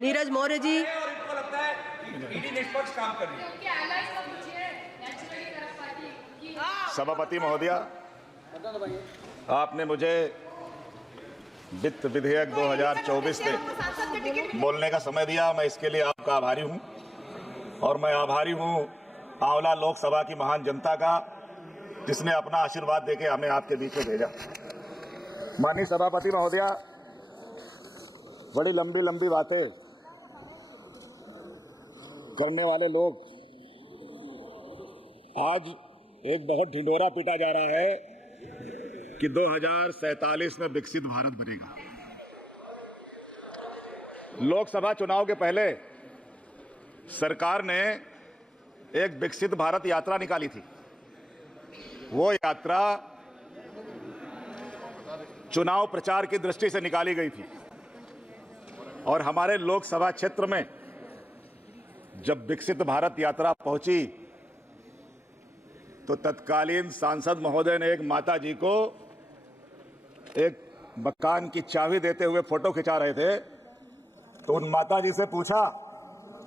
नीरज मौर्य जी। और इनको लगता है कि ईडी निष्पक्ष काम कर रही है। सभापति महोदय, आपने मुझे वित्त विधेयक 2024 में बोलने का समय दिया। मैं इसके लिए आपका आभारी हूं और मैं आभारी हूं आंवला लोकसभा की महान जनता का, जिसने अपना आशीर्वाद देके हमें आपके बीच में भेजा। माननीय सभापति महोदय, बड़ी लंबी लंबी बातें करने वाले लोग आज एक बहुत ढिंढोरा पीटा जा रहा है कि 2047 में विकसित भारत बनेगा। लोकसभा चुनाव के पहले सरकार ने एक विकसित भारत यात्रा निकाली थी। वो यात्रा चुनाव प्रचार की दृष्टि से निकाली गई थी और हमारे लोकसभा क्षेत्र में जब विकसित भारत यात्रा पहुंची तो तत्कालीन सांसद महोदय ने एक माता जी को एक मकान की चाबी देते हुए फोटो खिंचा रहे थे। तो उन माता जी से पूछा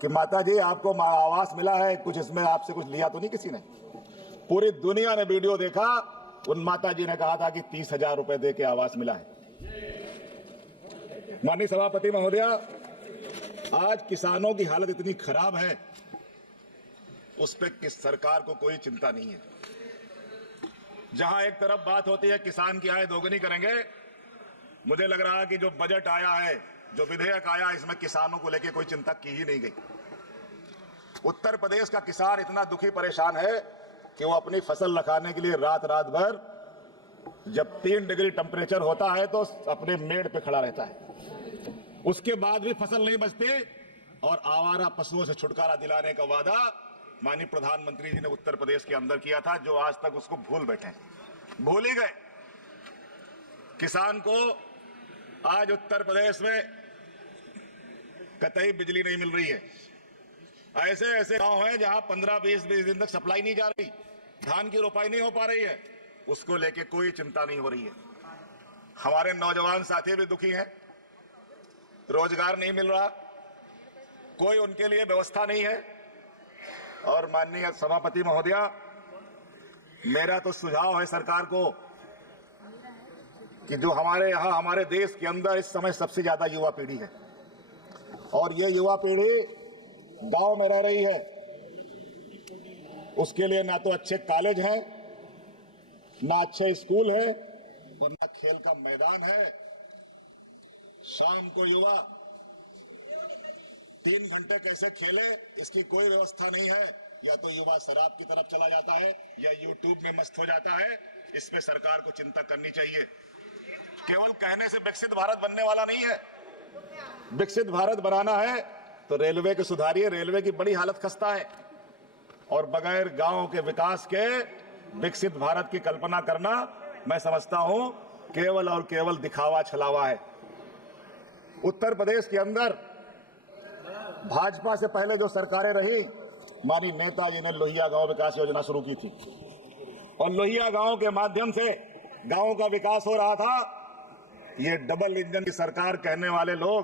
कि माता जी, आपको आवास मिला है, कुछ इसमें आपसे कुछ लिया तो नहीं किसी ने? पूरी दुनिया ने वीडियो देखा। उन माता जी ने कहा था कि 30,000 रुपए दे के आवास मिला है। माननीय सभापति महोदय, आज किसानों की हालत इतनी खराब है, उस पर किस सरकार को कोई चिंता नहीं है। जहां एक तरफ बात होती है किसान की आय दोगुनी करेंगे, मुझे लग रहा है कि जो बजट आया है, जो विधेयक आया, इसमें किसानों को लेकर कोई चिंता की ही नहीं गई। उत्तर प्रदेश का किसान इतना दुखी परेशान है कि वो अपनी फसल लगाने के लिए रात रात भर, जब 3 डिग्री टेम्परेचर होता है तो अपने मेड़ पे खड़ा रहता है। उसके बाद भी फसल नहीं बचती और आवारा पशुओं से छुटकारा दिलाने का वादा माननीय प्रधानमंत्री जी ने उत्तर प्रदेश के अंदर किया था, जो आज तक उसको भूल बैठे हैं, भूल ही गए। किसान को आज उत्तर प्रदेश में कतई बिजली नहीं मिल रही है। ऐसे ऐसे गांव हैं जहां 15-20 दिन तक सप्लाई नहीं जा रही, धान की रोपाई नहीं हो पा रही है, उसको लेके कोई चिंता नहीं हो रही है। हमारे नौजवान साथी भी दुखी हैं, रोजगार नहीं मिल रहा, कोई उनके लिए व्यवस्था नहीं है। और माननीय सभापति महोदय, मेरा तो सुझाव है सरकार को कि जो हमारे यहां, हमारे देश के अंदर इस समय सबसे ज्यादा युवा पीढ़ी है और ये युवा पीढ़ी गांव में रह रही है। उसके लिए ना तो अच्छे कॉलेज हैं, ना अच्छे स्कूल है और ना खेल का मैदान है। शाम को युवा 3 घंटे कैसे खेले, इसकी कोई व्यवस्था नहीं है। या तो युवा शराब की तरफ चला जाता है या यूट्यूब में मस्त हो जाता है। इस पे सरकार को चिंता करनी चाहिए। केवल कहने से विकसित भारत बनने वाला नहीं है। विकसित भारत बनाना है तो रेलवे को सुधारिए। रेलवे की बड़ी हालत खस्ता है और बगैर गांव के विकास के विकसित भारत की कल्पना करना, मैं समझता हूं, केवल और केवल दिखावा छलावा है। उत्तर प्रदेश के अंदर भाजपा से पहले जो सरकारें रही, माननीय नेताजी ने लोहिया गांव विकास योजना शुरू की थी और लोहिया गांव के माध्यम से गांव का विकास हो रहा था। ये डबल इंजन की सरकार कहने वाले लोग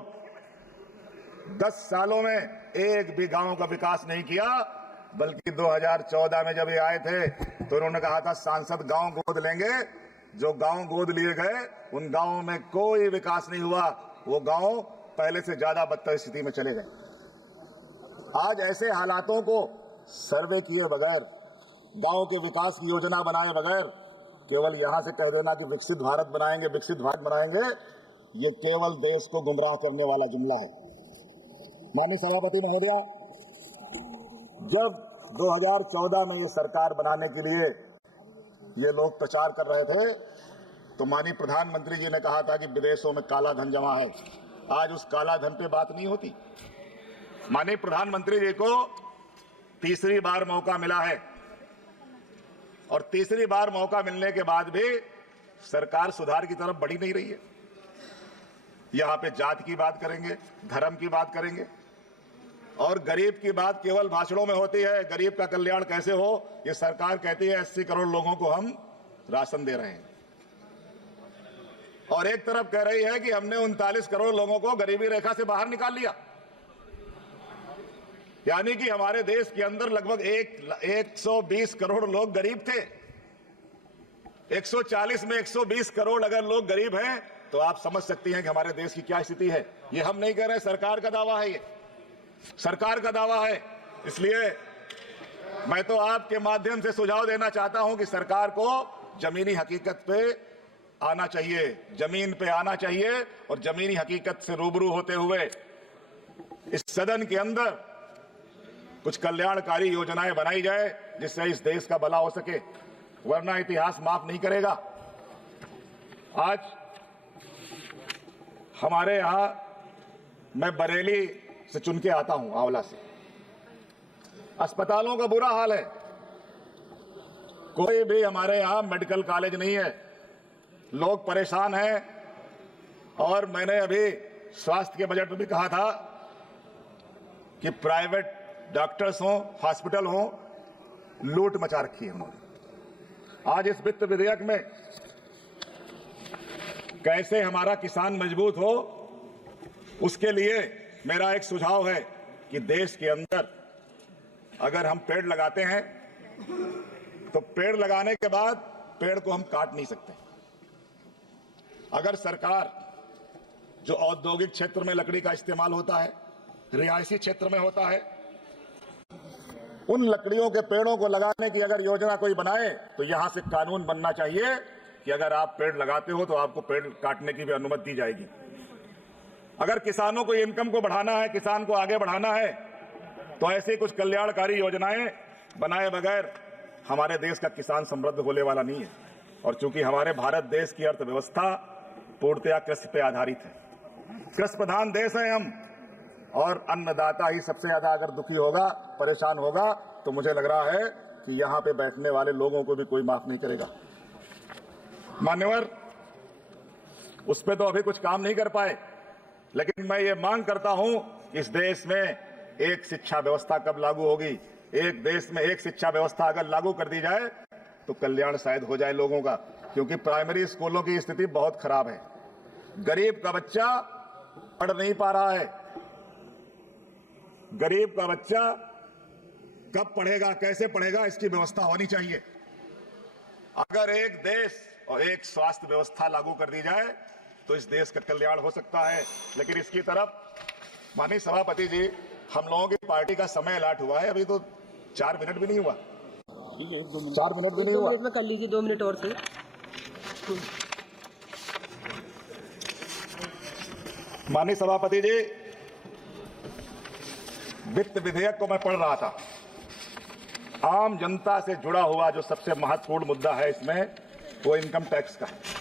10 सालों में एक भी गांव का विकास नहीं किया, बल्कि 2014 में जब ये आए थे तो उन्होंने कहा था सांसद गांव गोद लेंगे। जो गांव गोद लिए गए उन गांवों में कोई विकास नहीं हुआ, वो गांव पहले से ज्यादा बदतर स्थिति में चले गए। आज ऐसे हालातों को सर्वे किए बगैर, गांव के विकास की योजना बनाए बगैर केवल यहां से कह देना कि विकसित भारत बनाएंगे, विकसित भारत बनाएंगे, ये केवल देश को गुमराह करने वाला जुमला है। माननीय सभापति महोदय, जब 2014 में ये सरकार बनाने के लिए ये लोग प्रचार कर रहे थे तो माननीय प्रधानमंत्री जी ने कहा था कि विदेशों में काला धन जमा है। आज उस काला धन पे बात नहीं होती। माननीय प्रधानमंत्री जी को तीसरी बार मौका मिला है और तीसरी बार मौका मिलने के बाद भी सरकार सुधार की तरफ बढ़ी नहीं रही है। यहां पे जात की बात करेंगे, धर्म की बात करेंगे और गरीब की बात केवल भाषणों में होती है। गरीब का कल्याण कैसे हो, ये सरकार कहती है 80 करोड़ लोगों को हम राशन दे रहे हैं और एक तरफ कह रही है कि हमने 39 करोड़ लोगों को गरीबी रेखा से बाहर निकाल लिया। यानी कि हमारे देश के अंदर लगभग 120 करोड़ लोग गरीब थे। 140 में 120 करोड़ अगर लोग गरीब हैं तो आप समझ सकती हैं कि हमारे देश की क्या स्थिति है। ये हम नहीं कह रहे, सरकार का दावा है, ये सरकार का दावा है। इसलिए मैं तो आपके माध्यम से सुझाव देना चाहता हूं कि सरकार को जमीनी हकीकत पे आना चाहिए, जमीन पे आना चाहिए और जमीनी हकीकत से रूबरू होते हुए इस सदन के अंदर कुछ कल्याणकारी योजनाएं बनाई जाए जिससे इस देश का भला हो सके, वरना इतिहास माफ नहीं करेगा। आज हमारे यहां, मैं बरेली से चुन के आता हूं, आंवला से, अस्पतालों का बुरा हाल है। कोई भी हमारे यहां मेडिकल कॉलेज नहीं है, लोग परेशान हैं। और मैंने अभी स्वास्थ्य के बजट में भी कहा था कि प्राइवेट डॉक्टर्स हों, हॉस्पिटल हों, लूट मचा रखी है उन्होंने। आज इस वित्त विधेयक में कैसे हमारा किसान मजबूत हो, उसके लिए मेरा एक सुझाव है कि देश के अंदर अगर हम पेड़ लगाते हैं तो पेड़ लगाने के बाद पेड़ को हम काट नहीं सकते। अगर सरकार, जो औद्योगिक क्षेत्र में लकड़ी का इस्तेमाल होता है, रिहायशी क्षेत्र में होता है, उन लकड़ियों के पेड़ों को लगाने की अगर योजना कोई बनाए तो यहां से कानून बनना चाहिए कि अगर आप पेड़ लगाते हो तो आपको पेड़ काटने की भी अनुमति दी जाएगी। अगर किसानों को इनकम को बढ़ाना है, किसान को आगे बढ़ाना है, तो ऐसी कुछ कल्याणकारी योजनाएं बनाए बगैर हमारे देश का किसान समृद्ध होने वाला नहीं है। और चूंकि हमारे भारत देश की अर्थव्यवस्था पूर्णतया कृषि पे आधारित है, कृषि प्रधान देश है हम, और अन्नदाता ही सबसे ज्यादा अगर दुखी होगा, परेशान होगा, तो मुझे लग रहा है कि यहां पे बैठने वाले लोगों को भी कोई माफ नहीं करेगा। मान्यवर, उस पे तो अभी कुछ काम नहीं कर पाए, लेकिन मैं ये मांग करता हूं कि इस देश में एक शिक्षा व्यवस्था कब लागू होगी। एक देश में एक शिक्षा व्यवस्था अगर लागू कर दी जाए तो कल्याण शायद हो जाए लोगों का, क्योंकि प्राइमरी स्कूलों की स्थिति बहुत खराब है। गरीब का बच्चा पढ़ नहीं पा रहा है। गरीब का बच्चा कब पढ़ेगा, कैसे पढ़ेगा, इसकी व्यवस्था होनी चाहिए। अगर एक देश और एक स्वास्थ्य व्यवस्था लागू कर दी जाए तो इस देश का कल्याण हो सकता है। लेकिन इसकी तरफ माननीय सभापति जी, हम लोगों की पार्टी का समय अलॉट हुआ है, अभी तो 4 मिनट भी नहीं हुआ। 4 मिनट भी नहीं हुआ, कर लीजिए 2 मिनट और से। माननीय सभापति जी, वित्त विधेयक को मैं पढ़ रहा था। आम जनता से जुड़ा हुआ जो सबसे महत्वपूर्ण मुद्दा है इसमें, वो इनकम टैक्स का है।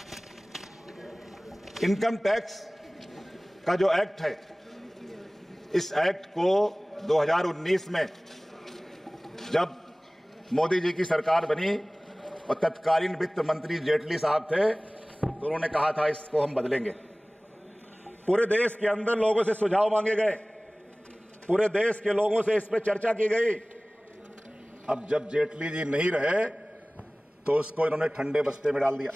इनकम टैक्स का जो एक्ट है, इस एक्ट को 2019 में जब मोदी जी की सरकार बनी और तत्कालीन वित्त मंत्री जेटली साहब थे, तो उन्होंने कहा था इसको हम बदलेंगे। पूरे देश के अंदर लोगों से सुझाव मांगे गए, पूरे देश के लोगों से इस पे चर्चा की गई। अब जब जेटली जी नहीं रहे तो उसको इन्होंने ठंडे बस्ते में डाल दिया।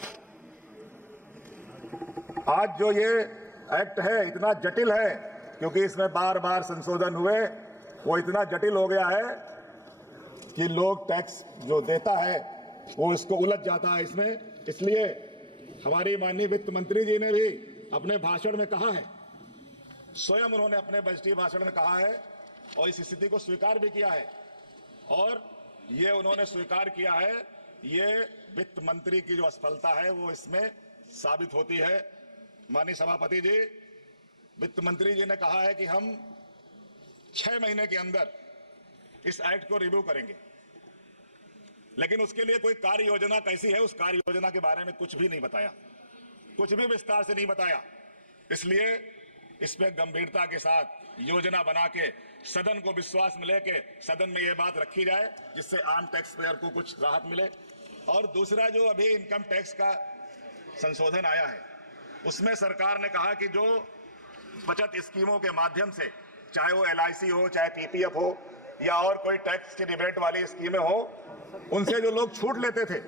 आज जो ये एक्ट है इतना जटिल है, क्योंकि इसमें बार बार संशोधन हुए, वो इतना जटिल हो गया है कि लोग टैक्स जो देता है वो इसको उलझ जाता है इसमें। इसलिए हमारी माननीय वित्त मंत्री जी ने भी अपने भाषण में कहा है, स्वयं उन्होंने अपने बजटीय भाषण में कहा है और इस स्थिति को स्वीकार भी किया है। और ये उन्होंने स्वीकार किया है, ये वित्त मंत्री की जो असफलता है वो इसमें साबित होती है। माननीय सभापति जी, वित्त मंत्री जी ने कहा है कि हम 6 महीने के अंदर इस एक्ट को रिव्यू करेंगे, लेकिन उसके लिए कोई कार्य योजना कैसी है, उस कार्य योजना के बारे में कुछ भी नहीं बताया, कुछ भी विस्तार से नहीं बताया। इसलिए इसमें गंभीरता के साथ योजना बना के सदन को विश्वास में लेके सदन में यह बात रखी जाए जिससे आम टैक्स पेयर को कुछ राहत मिले। और दूसरा, जो अभी इनकम टैक्स का संशोधन आया है, उसमें सरकार ने कहा कि जो बचत स्कीमों के माध्यम से, चाहे वो LIC हो, चाहे PPF हो, या और कोई टैक्स की रिबेट वाली स्कीमें हो, उनसे जो लोग छूट लेते थे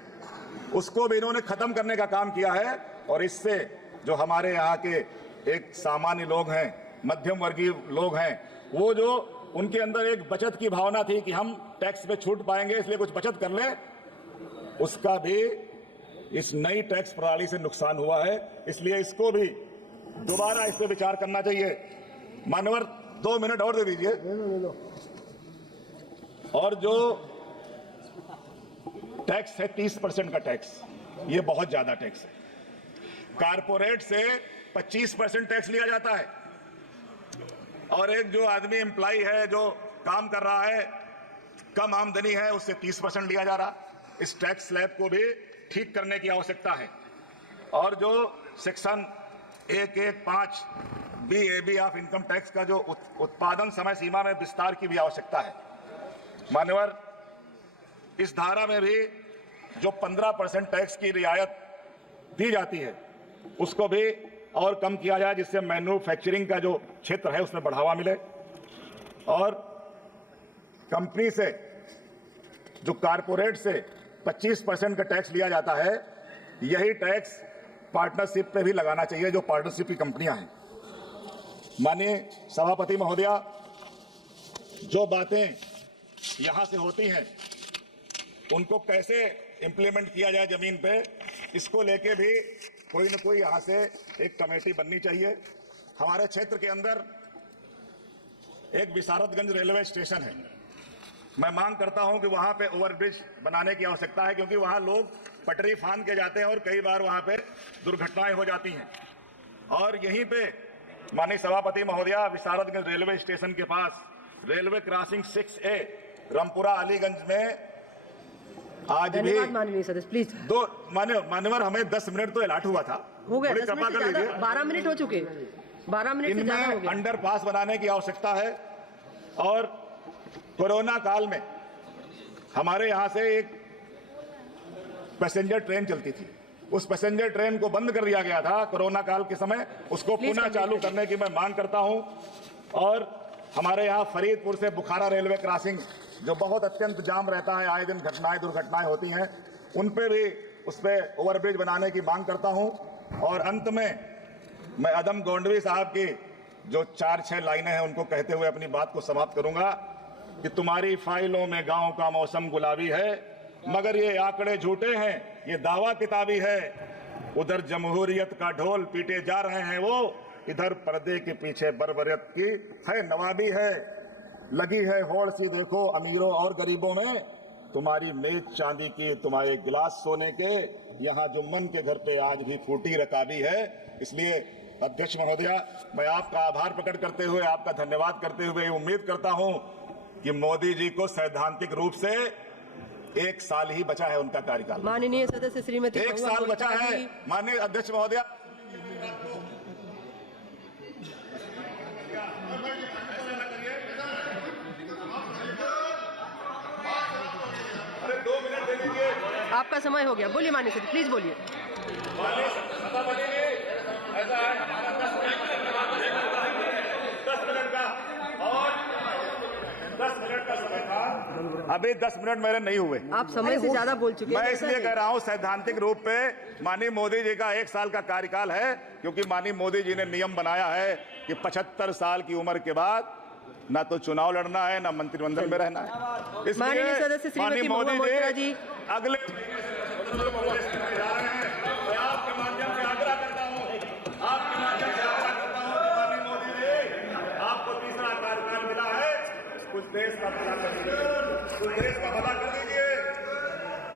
उसको भी इन्होंने खत्म करने का काम किया है। और इससे जो हमारे यहाँ के एक सामान्य लोग हैं, मध्यम वर्गीय लोग हैं, वो जो उनके अंदर एक बचत की भावना थी कि हम टैक्स पे छूट पाएंगे इसलिए कुछ बचत कर लें, उसका भी इस नई टैक्स प्रणाली से नुकसान हुआ है। इसलिए इसको भी दोबारा इस पे विचार करना चाहिए। मान्यवर 2 मिनट और दे दीजिए। और जो टैक्स है 30% का टैक्स, ये बहुत ज्यादा टैक्स है। कारपोरेट से 25% टैक्स लिया जाता है और एक जो आदमी एम्प्लॉय है जो काम कर रहा है, कम आमदनी है, उससे 30% लिया जा रहा। इस टैक्स स्लैब को भी ठीक करने की आवश्यकता है। और जो section 115 BAB of income tax का जो उत्पादन समय सीमा में विस्तार की भी आवश्यकता है। मान्यवर, इस धारा में भी जो 15% टैक्स की रियायत दी जाती है उसको भी और कम किया जाए, जिससे मैन्युफैक्चरिंग का जो क्षेत्र है उसमें बढ़ावा मिले। और कंपनी से जो कारपोरेट से 25% का टैक्स लिया जाता है, यही टैक्स पार्टनरशिप पे भी लगाना चाहिए, जो पार्टनरशिप की कंपनियां हैं। माननीय सभापति महोदया, जो बातें यहां से होती हैं उनको कैसे इंप्लीमेंट किया जाए जमीन पे, इसको लेके भी कोई न कोई यहां से एक कमेटी बननी चाहिए। हमारे क्षेत्र के अंदर एक विशारदगंज रेलवे स्टेशन है। मैं मांग करता हूं कि वहां पे ओवरब्रिज बनाने की आवश्यकता है, क्योंकि वहां लोग पटरी फांद के जाते हैं और कई बार वहां पे दुर्घटनाएं हो जाती हैं। और यहीं पे माननीय सभापति महोदया, विशारदगंज रेलवे स्टेशन के पास railway crossing 6A Rampura Aliganj में आज भी माननीय सदस्य प्लीज दो मान्यवर, हमें 10 मिनट तो अलॉट हुआ था, हो गया। थोड़ी कृपा कर लीजिए। 12 मिनट हो चुके, 12 मिनट से ज्यादा हो गए। अंडर पास बनाने की आवश्यकता है। और कोरोना काल में हमारे यहां से एक पैसेंजर ट्रेन चलती थी, उस पैसेंजर ट्रेन को बंद कर दिया गया था कोरोना काल के समय, उसको पुनः चालू करने की मैं मांग करता हूं। और हमारे यहाँ फरीदपुर से बुखारा रेलवे क्रॉसिंग जो बहुत अत्यंत जाम रहता है, आए दिन दुर्घटनाएं होती हैं, उन पे भी उस पर ओवरब्रिज बनाने की मांग करता हूं। और अंत में मैं अदम गोंडवी साहब की जो 4-6 लाइनें हैं उनको कहते हुए अपनी बात को समाप्त करूंगा कि तुम्हारी फाइलों में गांव का मौसम गुलाबी है, मगर ये आंकड़े झूठे हैं, ये दावा किताबी है। उधर जमहूरियत का ढोल पीटे जा रहे हैं वो, इधर पर्दे के पीछे बर्बरियत की है नवाबी है। लगी है होड़ सी देखो अमीरों और गरीबों में, तुम्हारी मेज चांदी की, तुम्हारे गिलास सोने के, यहाँ जुम्मन के घर पे आज भी फूटी रकाबी है। इसलिए अध्यक्ष महोदया, मैं आपका आभार प्रकट करते हुए, आपका धन्यवाद करते हुए उम्मीद करता हूं कि मोदी जी को सैद्धांतिक रूप से 1 साल ही बचा है उनका कार्यकाल। माननीय सदस्य श्रीमती 1 साल बचा है। माननीय अध्यक्ष महोदया, अरे 2 मिनट दे दीजिए। आपका समय हो गया, बोलिए माननीय सदस्य, प्लीज बोलिए। ऐसा है, हमारा 10 मिनट का और 10 मिनट का समय था, अभी 10 मिनट मेरे नहीं हुए। आप समय से ज्यादा बोल चुके हैं। मैं इसलिए कह रहा हूं सैद्धांतिक रूप पे माननीय मोदी जी का 1 साल का कार्यकाल है, क्योंकि माननीय मोदी जी ने नियम बनाया है कि 75 साल की उम्र के बाद ना तो चुनाव लड़ना है, ना मंत्रिमंडल में रहना है। माननीय सदस्य श्रीमती मोदी जी अगले जा रहे हैं। मैं आपके माध्यम से आग्रह करता हूं माननीय मोदी जी, आपको तीसरा कार्यकाल मिला है, कुछ देश का भला करिए, कुछ देश का भला